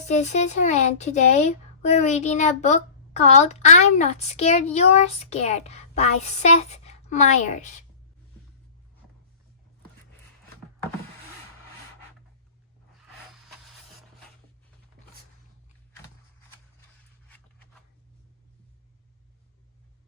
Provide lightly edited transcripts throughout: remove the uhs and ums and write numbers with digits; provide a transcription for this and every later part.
guys, this is Hoorain. Today we're reading a book called I'm Not Scared, You're Scared by Seth Meyers.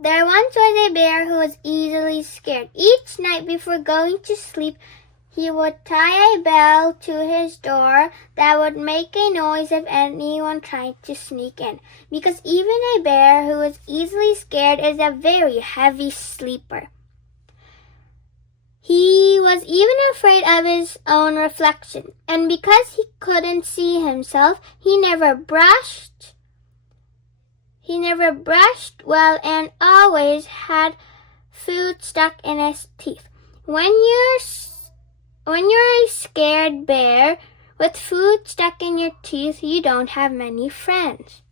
There once was a bear who was easily scared. Each night before going to sleep, he would tie a bell to his door that would make a noise if anyone tried to sneak in, because even a bear who is easily scared is a very heavy sleeper. He was even afraid of his own reflection, and because he couldn't see himself, he never brushed well and always had food stuck in his teeth. When you're a scared bear with food stuck in your teeth, you don't have many friends.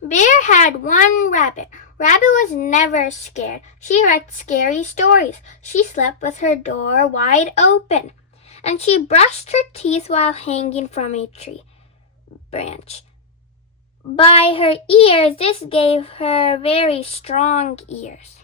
Bear had one rabbit. Rabbit was never scared. She read scary stories. She slept with her door wide open. And she brushed her teeth while hanging from a tree branch. By her ears, this gave her very strong ears.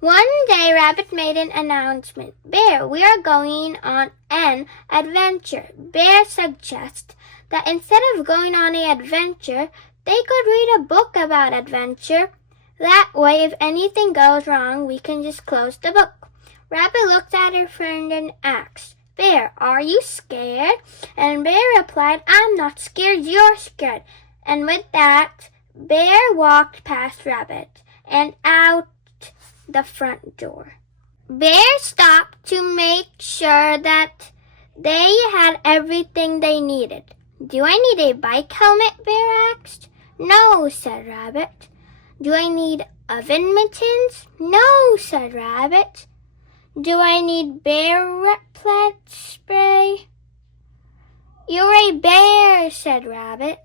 One day, Rabbit made an announcement. Bear, we are going on an adventure. Bear suggests that instead of going on an adventure, they could read a book about adventure. That way, if anything goes wrong, we can just close the book. Rabbit looked at her friend and asked, Bear, are you scared? And Bear replied, I'm not scared, you're scared. And with that, Bear walked past Rabbit and out the front door. Bear stopped to make sure that they had everything they needed. Do I need a bike helmet? Bear asked. No, said Rabbit. Do I need oven mittens? No, said Rabbit. Do I need bear repellent spray? You're a bear, said Rabbit.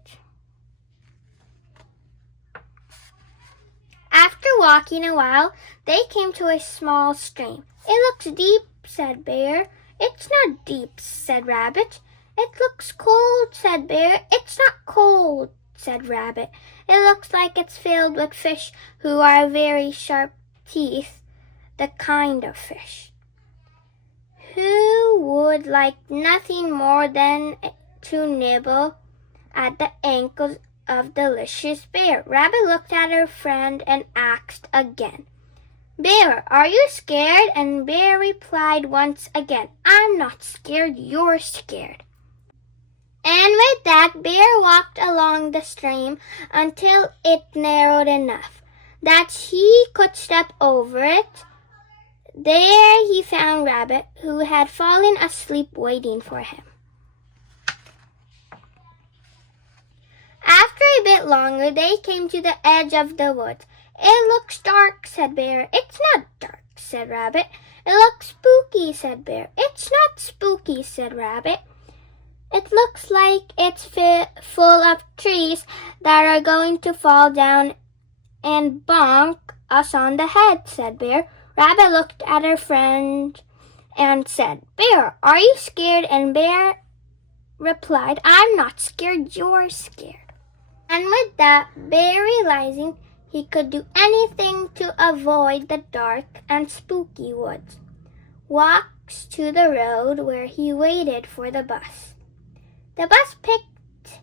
After walking a while, they came to a small stream. It looks deep, said Bear. It's not deep, said Rabbit. It looks cold, said Bear. It's not cold, said Rabbit. It looks like it's filled with fish who are very sharp teeth, the kind of fish who would like nothing more than to nibble at the ankles of delicious Bear. Rabbit looked at her friend and asked again, Bear, are you scared? And Bear replied once again, I'm not scared, you're scared. And with that, Bear walked along the stream until it narrowed enough that he could step over it. There he found Rabbit, who had fallen asleep waiting for him. After a bit longer, they came to the edge of the woods. It looks dark, said Bear. It's not dark, said Rabbit. It looks spooky, said Bear. It's not spooky, said Rabbit. It looks like it's full of trees that are going to fall down and bonk us on the head, said Bear. Rabbit looked at her friend and said, Bear, are you scared? And Bear replied, I'm not scared, you're scared. And with that, Bear, realizing he could do anything to avoid the dark and spooky woods, walks to the road where he waited for the bus. The bus picked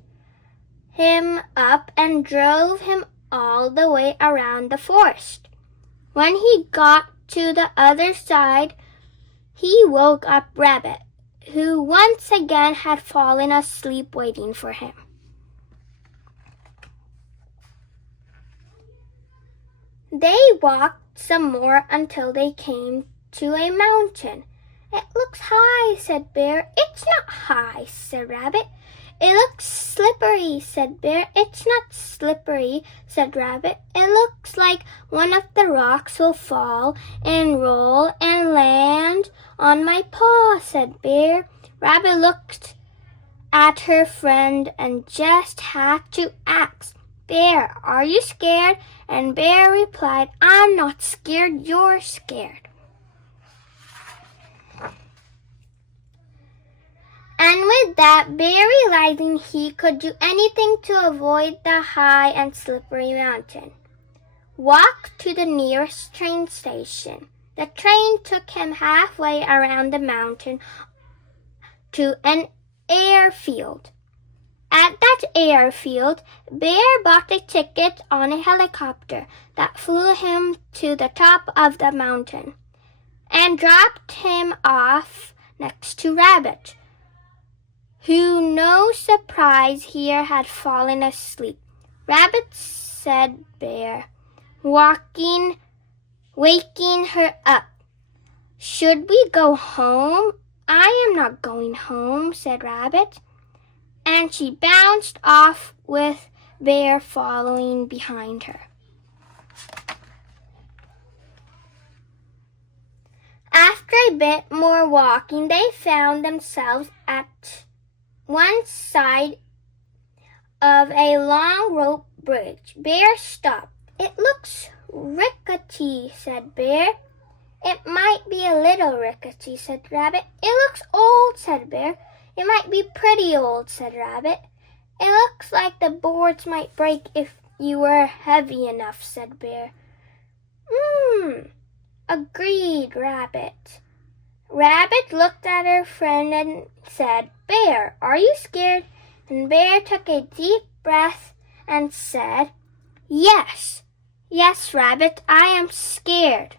him up and drove him all the way around the forest. When he got to the other side, he woke up Rabbit, who once again had fallen asleep waiting for him. They walked some more until they came to a mountain. It looks high, said Bear. It's not high, said Rabbit. It looks slippery, said Bear. It's not slippery, said Rabbit. It looks like one of the rocks will fall and roll and land on my paw, said Bear. Rabbit looked at her friend and just had to ask, Bear, are you scared? And Bear replied, I'm not scared, you're scared. that Bear, realizing he could do anything to avoid the high and slippery mountain, walked to the nearest train station. The train took him halfway around the mountain to an airfield. At that airfield, Bear bought a ticket on a helicopter that flew him to the top of the mountain and dropped him off next to Rabbit, who, no surprise here, had fallen asleep. Rabbit, said Bear, waking her up. Should we go home? I am not going home, said Rabbit. And she bounced off with Bear following behind her. After a bit more walking, they found themselves at one side of a long rope bridge. Bear stopped. It looks rickety, said Bear. It might be a little rickety, said Rabbit. It looks old, said Bear. It might be pretty old, said Rabbit. It looks like the boards might break if you were heavy enough, said Bear. Agreed Rabbit. Rabbit looked at her friend and said, Bear, are you scared? And Bear took a deep breath and said, Yes, Rabbit, I am scared.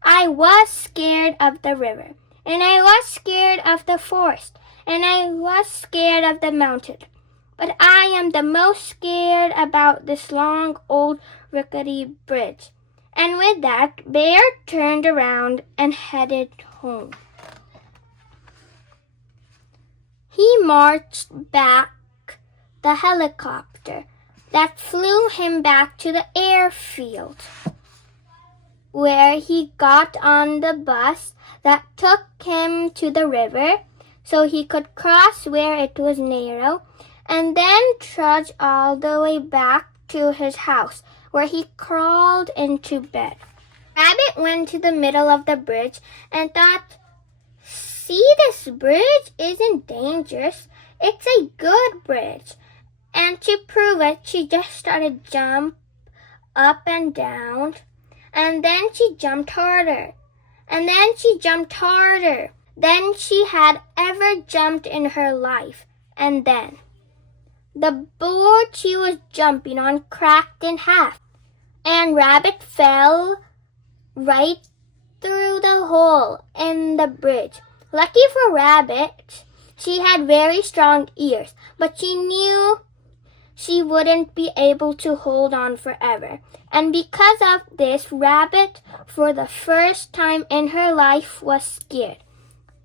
I was scared of the river, and I was scared of the forest, and I was scared of the mountain. But I am the most scared about this long, old, rickety bridge. And with that, Bear turned around and headed home. He marched back the helicopter that flew him back to the airfield, where he got on the bus that took him to the river so he could cross where it was narrow, and then trudge all the way back to his house, where he crawled into bed. Rabbit went to the middle of the bridge and thought, See, this bridge isn't dangerous. It's a good bridge. And to prove it, she just started jump up and down. And then she jumped harder. And then she jumped harder than she had ever jumped in her life. And then the board she was jumping on cracked in half, and Rabbit fell right through the hole in the bridge. Lucky for Rabbit, she had very strong ears, but she knew she wouldn't be able to hold on forever. And because of this, Rabbit, for the first time in her life, was scared.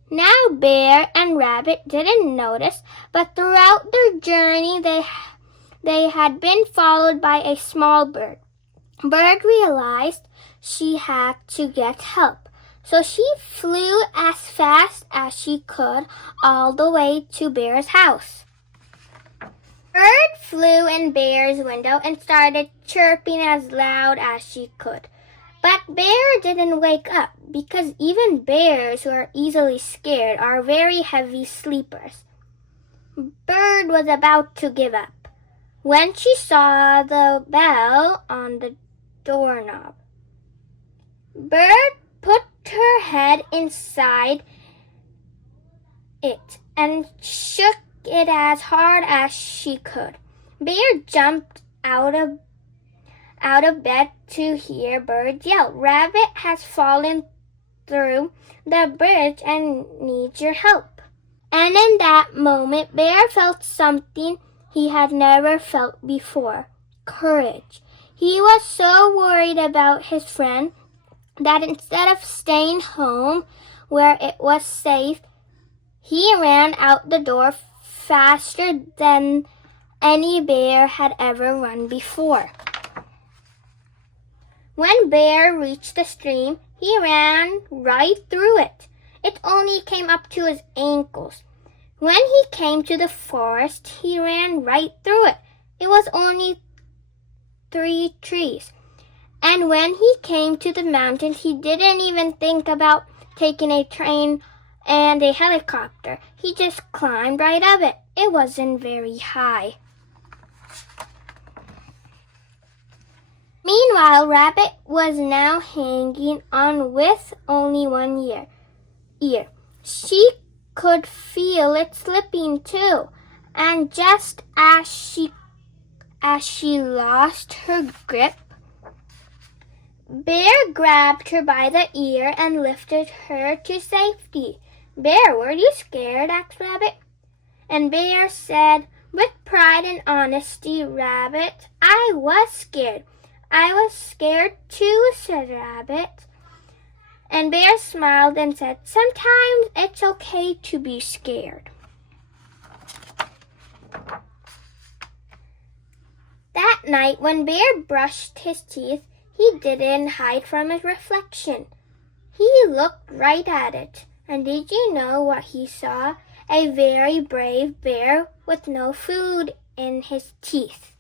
Now Bear and Rabbit didn't notice, but throughout their journey they had been followed by a small bird. Bird realized she had to get help, so she flew as fast as she could all the way to Bear's house. Bird flew in Bear's window and started chirping as loud as she could. But Bear didn't wake up, because even bears who are easily scared are very heavy sleepers. Bird was about to give up when she saw the bell on the doorknob. Bird put her head inside it and shook it as hard as she could. Bear jumped out of bed to hear Bird yell, Rabbit has fallen through the bridge and needs your help. And in that moment, Bear felt something he had never felt before, courage. He was so worried about his friend that instead of staying home where it was safe, he ran out the door faster than any bear had ever run before. When Bear reached the stream, he ran right through it. It only came up to his ankles. When he came to the forest, he ran right through it. It was only 3 trees. And when he came to the mountains, he didn't even think about taking a train and a helicopter. He just climbed right up it. It wasn't very high. Meanwhile, Rabbit was now hanging on with only one ear. She could feel it slipping too, and just as she lost her grip, Bear grabbed her by the ear and lifted her to safety. "Bear, were you scared?" asked Rabbit. And Bear said, with pride and honesty, "Rabbit, I was scared." "I was scared too," said Rabbit. And Bear smiled and said, "Sometimes it's okay to be scared." That night, when Bear brushed his teeth, he didn't hide from his reflection. He looked right at it. And did you know what he saw? A very brave bear with no food in his teeth.